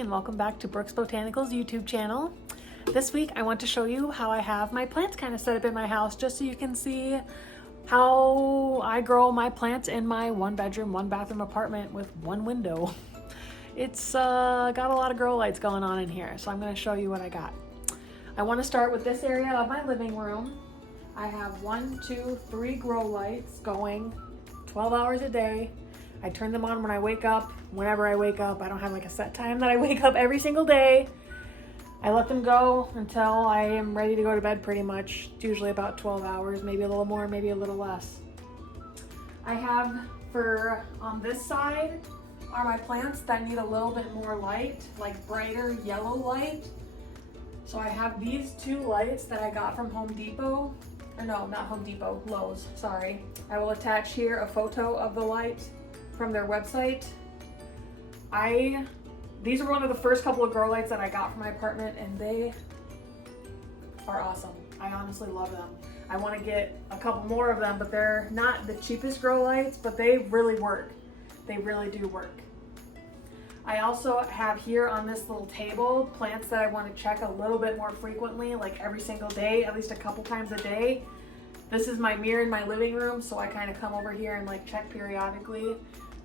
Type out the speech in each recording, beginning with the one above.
and welcome back to Brooks Botanicals YouTube channel. This week I want to show you how I have my plants kind of set up in my house, just so you can see how I grow my plants in my 1-bedroom, 1-bathroom apartment with one window. It's got a lot of grow lights going on in here, so I'm going to show you what I got. I want to start with this area of my living room. I have 3 grow lights going 12 hours a day. I turn them on when I wake up, whenever I wake up. I don't have like a set time that I wake up every single day. I let them go until I am ready to go to bed pretty much. It's usually about 12 hours, maybe a little more, maybe a little less. I have on this side are my plants that need a little bit more light, like brighter yellow light. So I have these 2 lights that I got from Home Depot. Or no, not Home Depot, Lowe's, sorry. I will attach here a photo of the light from their website. These are one of the first couple of grow lights that I got from my apartment, and they are awesome. I honestly love them. I want to get a couple more of them, but they're not the cheapest grow lights, but they really work. They really do work. I also have here on this little table plants that I want to check a little bit more frequently, like every single day, at least a couple times a day. This is my mirror in my living room, so I kind of come over here and like check periodically.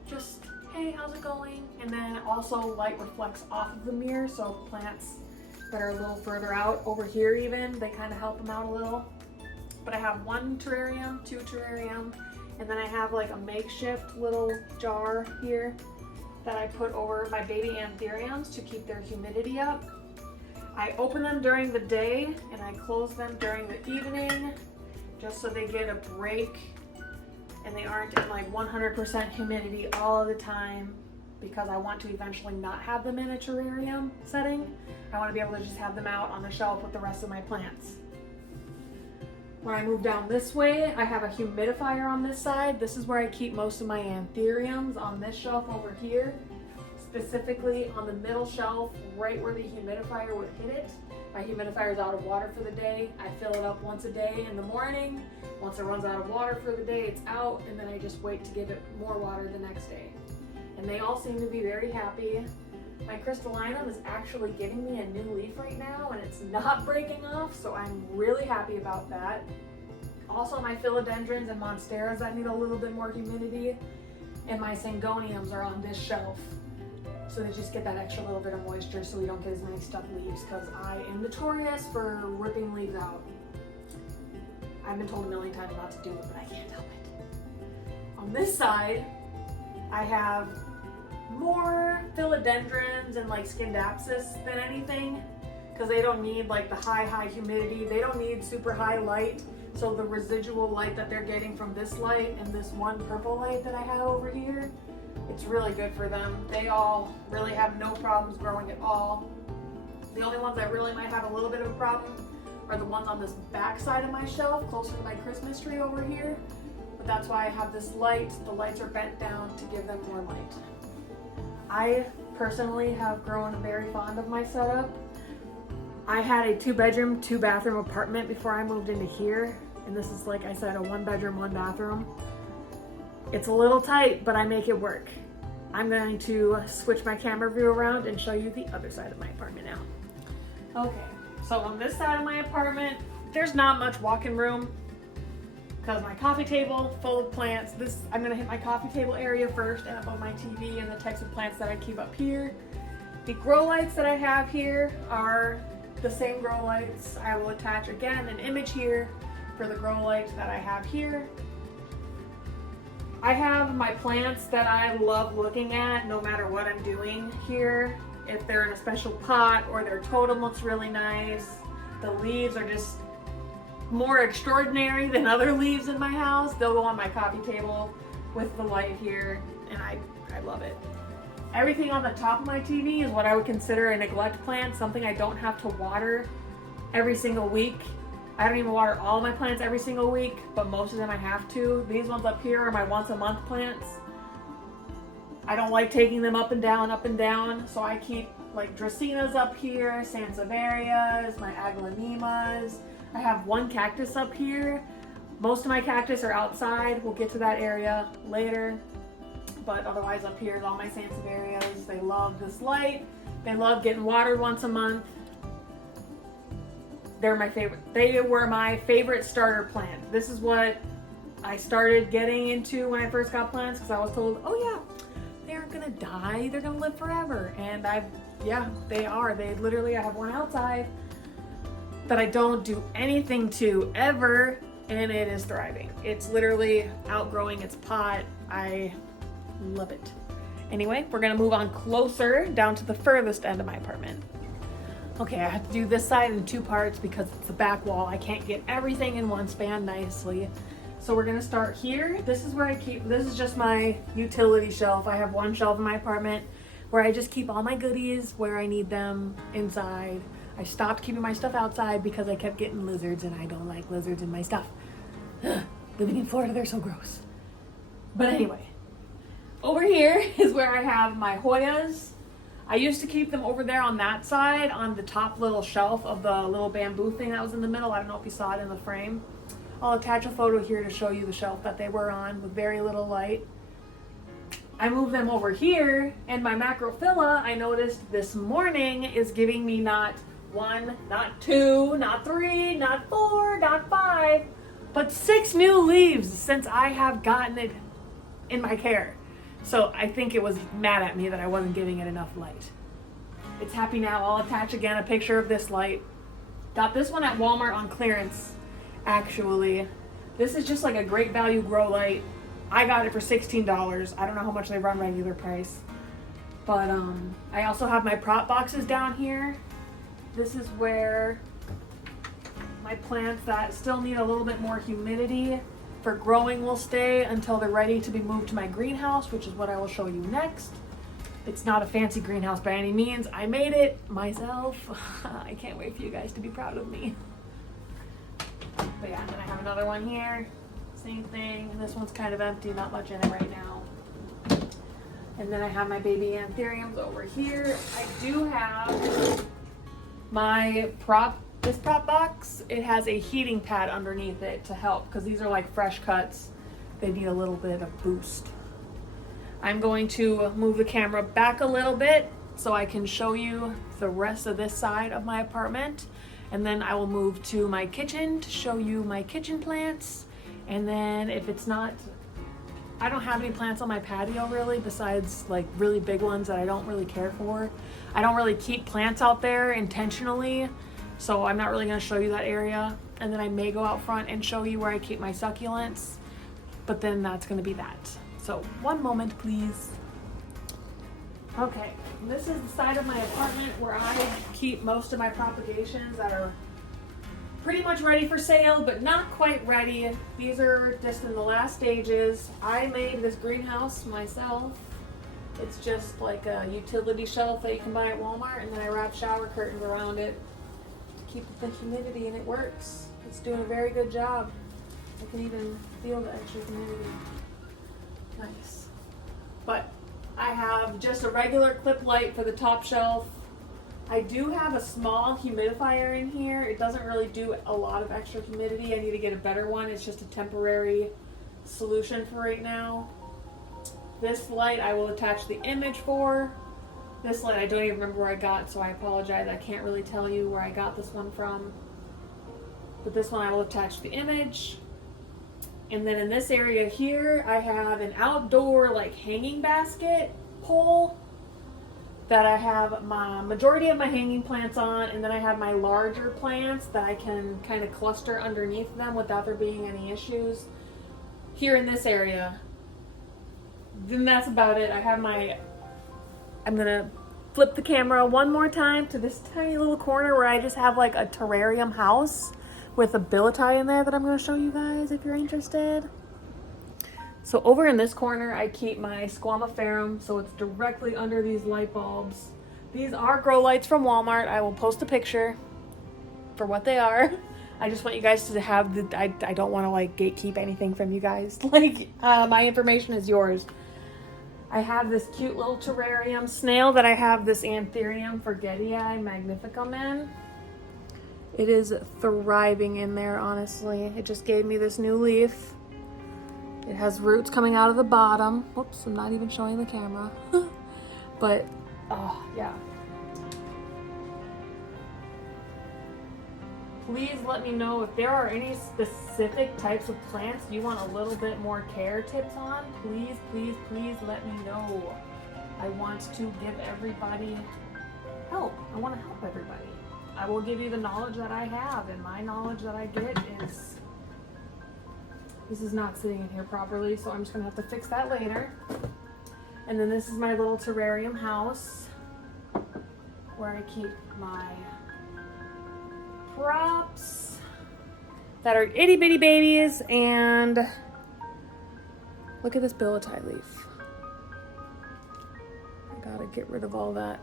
Just, hey, how's it going? And then also light reflects off of the mirror, so plants that are a little further out over here even, they kind of help them out a little. But I have 1 terrarium, 2 terrarium, and then I have like a makeshift little jar here that I put over my baby anthuriums to keep their humidity up. I open them during the day and I close them during the evening just so they get a break and they aren't in like 100% humidity all of the time, because I want to eventually not have them in a terrarium setting. I want to be able to just have them out on the shelf with the rest of my plants. When I move down this way, I have a humidifier on this side. This is where I keep most of my anthuriums, on this shelf over here. Specifically on the middle shelf, right where the humidifier would hit it. My humidifier is out of water for the day. I fill it up once a day in the morning. Once it runs out of water for the day, it's out, and then I just wait to give it more water the next day. And they all seem to be very happy. My crystallinum is actually giving me a new leaf right now, and it's not breaking off, so I'm really happy about that. Also, my philodendrons and monsteras that need a little bit more humidity, and my syngoniums are on this shelf. So they just get that extra little bit of moisture so we don't get as many stuck leaves, because I am notorious for ripping leaves out. I've been told a million times not to do it, but I can't help it. On this side, I have more philodendrons and like scindapsus than anything, because they don't need like the high humidity. They don't need super high light. So the residual light that they're getting from this light and this one purple light that I have over here, it's really good for them. They all really have no problems growing at all. The only ones that really might have a little bit of a problem are the ones on this back side of my shelf, closer to my Christmas tree over here. But that's why I have this light. The lights are bent down to give them more light. I personally have grown very fond of my setup. I had a 2-bedroom, 2-bathroom apartment before I moved into here. And this is, like I said, a 1-bedroom, 1-bathroom. It's a little tight, but I make it work. I'm going to switch my camera view around and show you the other side of my apartment now. Okay, so on this side of my apartment, there's not much walking room because my coffee table full of plants. I'm gonna hit my coffee table area first and above my TV and the types of plants that I keep up here. The grow lights that I have here are the same grow lights. I will attach again an image here for the grow lights that I have here. I have my plants that I love looking at no matter what I'm doing here. If they're in a special pot or their totem looks really nice, the leaves are just more extraordinary than other leaves in my house, they'll go on my coffee table with the light here, and I love it. Everything on the top of my TV is what I would consider a neglect plant, something I don't have to water every single week. I don't even water all my plants every single week, but most of them I have to. These ones up here are my once a month plants. I don't like taking them up and down, so I keep like dracaenas up here, sansevierias, my aglaonemas. I have 1 cactus up here. Most of my cactus are outside. We'll get to that area later. but otherwise up here is all my sansevierias. They love this light. They love getting watered once a month. They're my favorite. They were my favorite starter plant. This is what I started getting into when I first got plants, because I was told, oh yeah, they aren't gonna die, they're gonna live forever. And yeah, they are. They literally, I have one outside that I don't do anything to ever, and it is thriving. It's literally outgrowing its pot. I love it. Anyway, we're gonna move on closer down to the furthest end of my apartment. Okay, I have to do this side in 2 parts because it's the back wall. I can't get everything in one span nicely. So we're gonna start here. This is where this is just my utility shelf. I have one shelf in my apartment where I just keep all my goodies where I need them inside. I stopped keeping my stuff outside because I kept getting lizards, and I don't like lizards in my stuff. Living in Florida, they're so gross. But anyway, over here is where I have my Hoyas. I used to keep them over there on that side on the top little shelf of the little bamboo thing that was in the middle. I don't know if you saw it in the frame. I'll attach a photo here to show you the shelf that they were on with very little light. I moved them over here, and my Macrophylla, I noticed this morning, is giving me not 1, not 2, not 3, not 4, not 5, but 6 new leaves since I have gotten it in my care. So I think it was mad at me that I wasn't giving it enough light. It's happy now. I'll attach again a picture of this light. Got this one at Walmart on clearance, actually. This is just like a great value grow light. I got it for $16. I don't know how much they run regular price. But I also have my prop boxes down here. This is where my plants that still need a little bit more humidity for growing will stay until they're ready to be moved to my greenhouse, which is what I will show you next. It's not a fancy greenhouse by any means. I made it myself. I can't wait for you guys to be proud of me. But yeah, and then I have another one here. Same thing. This one's kind of empty, not much in it right now. And then I have my baby anthuriums over here. I do have my this prop box. It has a heating pad underneath it to help, because these are like fresh cuts. They need a little bit of boost. I'm going to move the camera back a little bit so I can show you the rest of this side of my apartment. And then I will move to my kitchen to show you my kitchen plants. And then if it's not, I don't have any plants on my patio really, besides like really big ones that I don't really care for. I don't really keep plants out there intentionally, so I'm not really going to show you that area. And then I may go out front and show you where I keep my succulents, but then that's going to be that. So one moment, please. Okay, this is the side of my apartment where I keep most of my propagations that are pretty much ready for sale, but not quite ready. These are just in the last stages. I made this greenhouse myself. It's just like a utility shelf that you can buy at Walmart, and then I wrap shower curtains around it to keep the humidity, and it works. It's doing a very good job. I can even feel the extra humidity. Nice. But I have just a regular clip light for the top shelf. I do have a small humidifier in here. It doesn't really do a lot of extra humidity. I need to get a better one. It's just a temporary solution for right now. This light I will attach the image for. This light I don't even remember where I got, so I apologize. I can't really tell you where I got this one from. But this one I will attach the image. And then in this area here, I have an outdoor like hanging basket pole that I have my majority of my hanging plants on, and then I have my larger plants that I can kind of cluster underneath them without there being any issues. Here in this area, then that's about it. I have my, I'm gonna flip the camera one more time to this tiny little corner where I just have like a terrarium house with a billieti in there that I'm gonna show you guys if you're interested. So over in this corner, I keep my squamiferum, so it's directly under these light bulbs. These are grow lights from Walmart. I will post a picture for what they are. I just want you guys to have the, I don't want to like gatekeep anything from you guys. Like, my information is yours. I have this cute little terrarium snail that I have this Anthurium forgetii magnificum in. It is thriving in there, honestly. It just gave me this new leaf. It has roots coming out of the bottom. Whoops, I'm not even showing the camera. But, yeah. Please let me know if there are any specific types of plants you want a little bit more care tips on. Please, please, please let me know. I want to give everybody help. I want to help everybody. I will give you the knowledge that I have, and my knowledge that I get is, this is not sitting in here properly, so I'm just gonna have to fix that later. And then this is my little terrarium house where I keep my props that are itty bitty babies. And look at this billetide leaf. I gotta get rid of all that.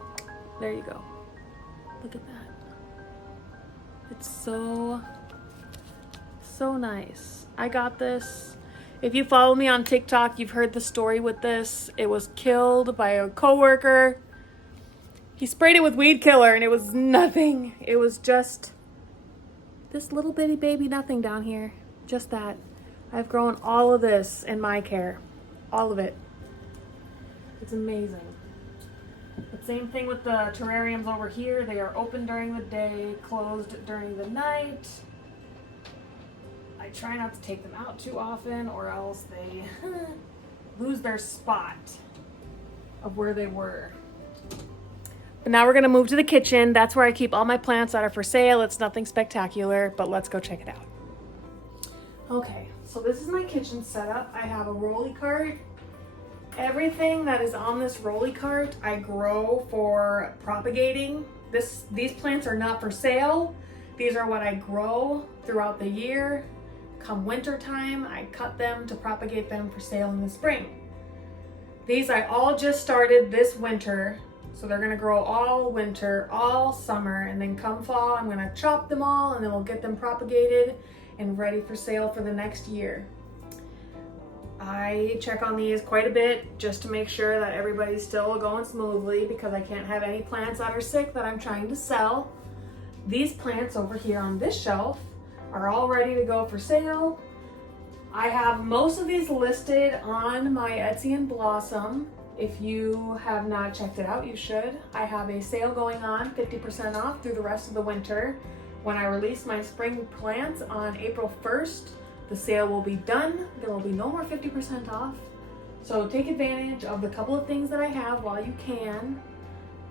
There you go. Look at that. It's so nice. I got this. If you follow me on TikTok, you've heard the story with this. It was killed by a coworker. He sprayed it with weed killer and it was nothing. It was just this little bitty baby nothing down here. Just that. I've grown all of this in my care. All of it. It's amazing. The same thing with the terrariums over here. They are open during the day, closed during the night. I try not to take them out too often or else they lose their spot of where they were. But now we're gonna move to the kitchen. That's where I keep all my plants that are for sale. It's nothing spectacular, but let's go check it out. Okay, so this is my kitchen setup. I have a rolly cart. Everything that is on this rolly cart, I grow for propagating. These plants are not for sale. These are what I grow throughout the year. Come winter time, I cut them to propagate them for sale in the spring. These I all just started this winter. So they're gonna grow all winter, all summer, and then come fall, I'm gonna chop them all and then we'll get them propagated and ready for sale for the next year. I check on these quite a bit just to make sure that everybody's still going smoothly because I can't have any plants that are sick that I'm trying to sell. These plants over here on this shelf are all ready to go for sale. I have most of these listed on my Etsy and Blossom. If you have not checked it out, you should. I have a sale going on, 50% off through the rest of the winter. When I release my spring plants on April 1st, the sale will be done. There will be no more 50% off. So take advantage of the couple of things that I have while you can.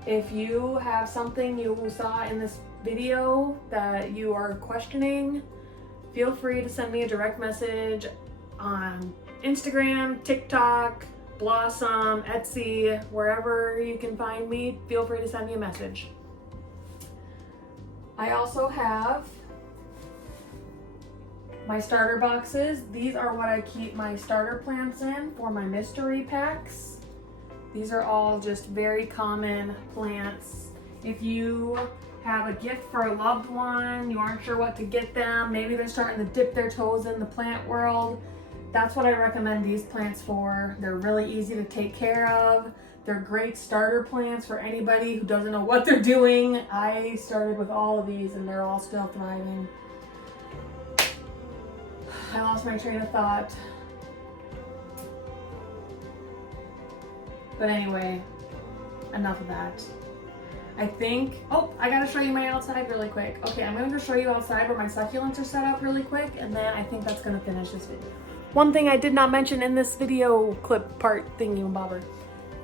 If you have something you saw in this video that you are questioning, feel free to send me a direct message on Instagram, TikTok, Blossom, Etsy, wherever you can find me, feel free to send me a message. I also have my starter boxes. These are what I keep my starter plants in for my mystery packs. These are all just very common plants. If you have a gift for a loved one, you aren't sure what to get them, maybe they're starting to dip their toes in the plant world, that's what I recommend these plants for. They're really easy to take care of. They're great starter plants for anybody who doesn't know what they're doing. I started with all of these and they're all still thriving. I lost my train of thought. But anyway, enough of that. I think, I gotta show you my outside really quick. Okay, I'm gonna show you outside where my succulents are set up really quick, and then I think that's gonna finish this video. One thing I did not mention in this video clip part thingy-bobber.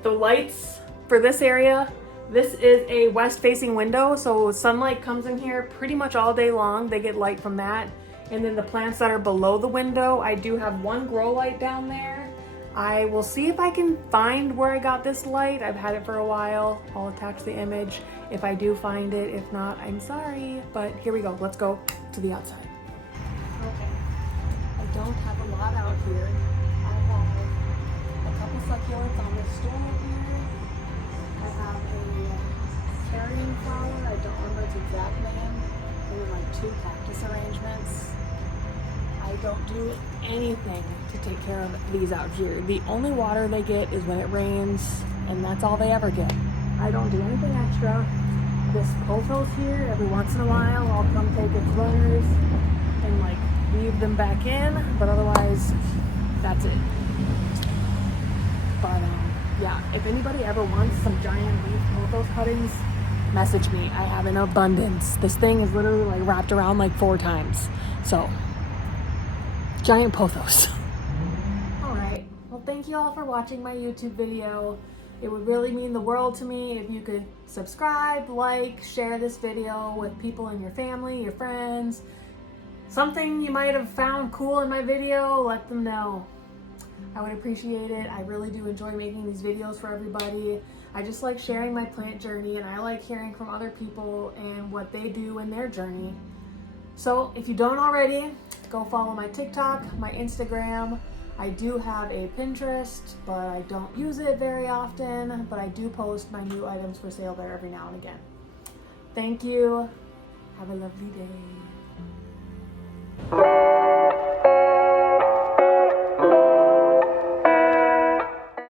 The lights for this area, this is a west facing window, so sunlight comes in here pretty much all day long. They get light from that. And then the plants that are below the window, I do have one grow light down there. I will see if I can find where I got this light. I've had it for a while. I'll attach the image if I do find it. If not, I'm sorry. But here we go. Let's go to the outside. Okay. I don't have a lot out here. I have a couple succulents on this stool here. I have a carrying flower. I don't remember its exact name. There were like 2 cactus arrangements. I don't do anything to take care of these out here. The only water they get is when it rains, and that's all they ever get. I don't do anything extra. This pothos here, every once in a while, I'll come take its runners and like weave them back in, but otherwise That's it. But yeah, if anybody ever wants some giant leaf pothos cuttings, message me. I have an abundance. This thing is literally like wrapped around like 4 times. So, giant pothos. Alright, well thank you all for watching my YouTube video. It would really mean the world to me if you could subscribe, like, share this video with people in your family, your friends. Something you might have found cool in my video, let them know. I would appreciate it. I really do enjoy making these videos for everybody. I just like sharing my plant journey, and I like hearing from other people and what they do in their journey. So if you don't already, go follow my TikTok, my Instagram. I do have a Pinterest, but I don't use it very often, but I do post my new items for sale there every now and again. Thank you. Have a lovely day.